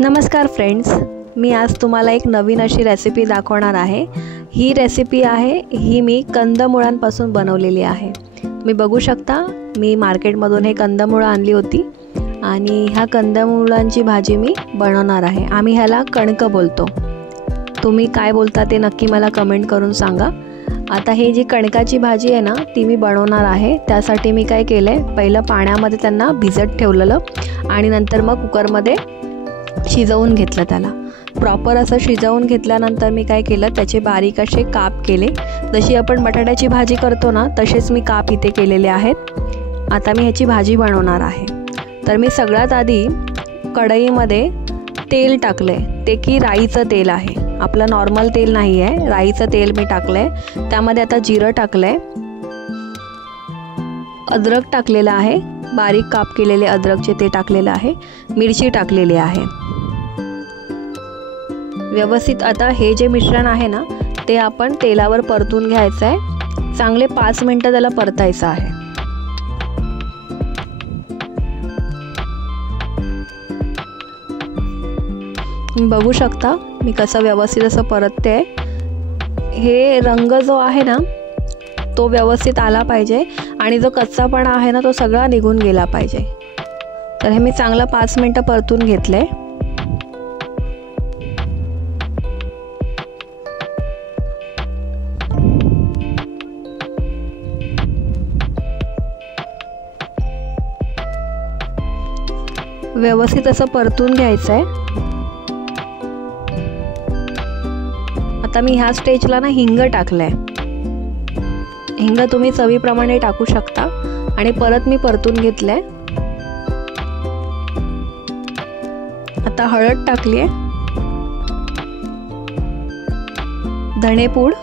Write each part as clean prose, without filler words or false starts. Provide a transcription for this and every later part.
नमस्कार फ्रेंड्स, मी आज तुम्हाला एक नवीन अशी रेसिपी दाखवणार आहे। ही रेसिपी आहे ही मी कंदमुळांपासून बनवलेली आहे। तुम्ही बघू शकता, मी मार्केटमधून हे कंदमुळं आणली होती आणि ह्या कंदमुळांची भाजी मी बनवणार आहे। आम्ही ह्याला कणक बोलतो। तुम्ही काय बोलता ते नक्की मला कमेंट करून सांगा। आता हे जी कणकाची भाजी आहे ना, ती मी बनवणार आहे। त्यासाठी मी काय केलंय, पहिलं पाण्यामध्ये त्यांना भिजत ठेवलेलं आणि नंतर मग कुकरमध्ये शिजवून घेतलं। त्याला प्रॉपर असं शिजवून घेतल्यानंतर मी काय केलं, त्याचे बारीक असे काप केले। जशी आपण बटाट्याची भाजी करतो ना, तसेच मी काप इथे केलेले आहेत। आता मी ह्याची भाजी बनवणार आहे। तर मी सगळ्यात आधी कढईमध्ये तेल टाकले, ते की राईचं तेल आहे, आपलं नॉर्मल तेल नाही आहे, राईचं तेल मी टाकलंय। त्यामध्ये आता जिरं टाकलंय, अद्रक टाकलेलं आहे, बारीक काप केलेले अद्रकचे ते टाकलेलं आहे, मिरची टाकलेली आहे। व्यवस्थित आता हे जे मिश्रण आहे ना, ते आपण तेलावर परतून घ्यायचं आहे। चांगले 5 मिनिटं त्याला परतायचं आहे। तुम्ही बघू शकता मी कसं व्यवस्थित असं परतते। हे रंग जो आहे ना, तो व्यवस्थित आला पाहिजे आणि जो कच्चापणा आहे ना, तो सगळा निघून गेला पाहिजे। तर हे मी चांगलं 5 मिनिटं परतून घेतले। व्यवस्थित असं परतून घ्यायचं आहे। आता मी ह्या स्टेजला ना हिंग टाकलंय। हिंग तुम्ही चवीप्रमाणे टाकू शकता आणि परत मी परतून घेतलंय। आता हळद टाकली आहे, धणेपूड,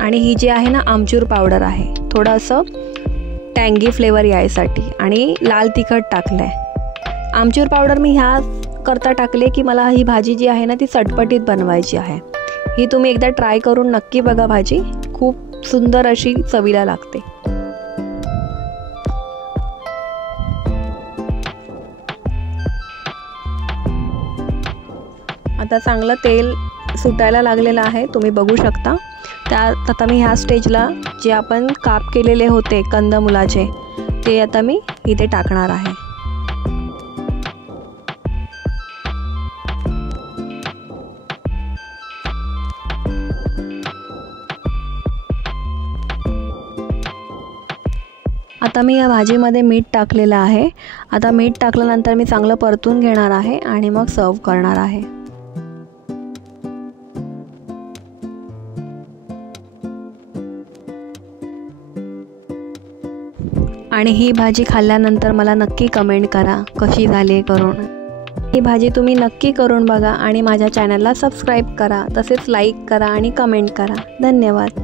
आणि ही जी आहे ना आमचूर पावडर आहे, थोडंसं टँगी फ्लेवर यायसाठी, आणि लाल तिखट टाकलंय। आमचूर पावडर मी ह्या करता टाकले की मला ही भाजी जी आहे ना, ती चटपटीत बनवायची आहे। ही तुम्ही एकदा ट्राय करून नक्की बघा, भाजी खूप सुंदर अशी चवीला लागते। आता चांगलं तेल सुटायला लागलेलं आहे, तुम्ही बघू शकता। त्यात आता मी ह्या स्टेजला जे आपण काप केलेले होते कंदमुळाचे, ते आता मी इथे टाकणार आहे। आता मी या भाजीमध्ये मीठ टाकलेलं आहे। आता मीठ टाकल्यानंतर मी चांगलं परतून घेणार आहे आणि मग सर्व करणार आहे। आणि ही भाजी खाल्ल्यानंतर मला नक्की कमेंट करा कशी झाली करून। ही भाजी तुम्ही नक्की करून बघा आणि माझ्या चॅनलला सबस्क्राईब करा, तसेच लाईक करा आणि कमेंट करा। धन्यवाद।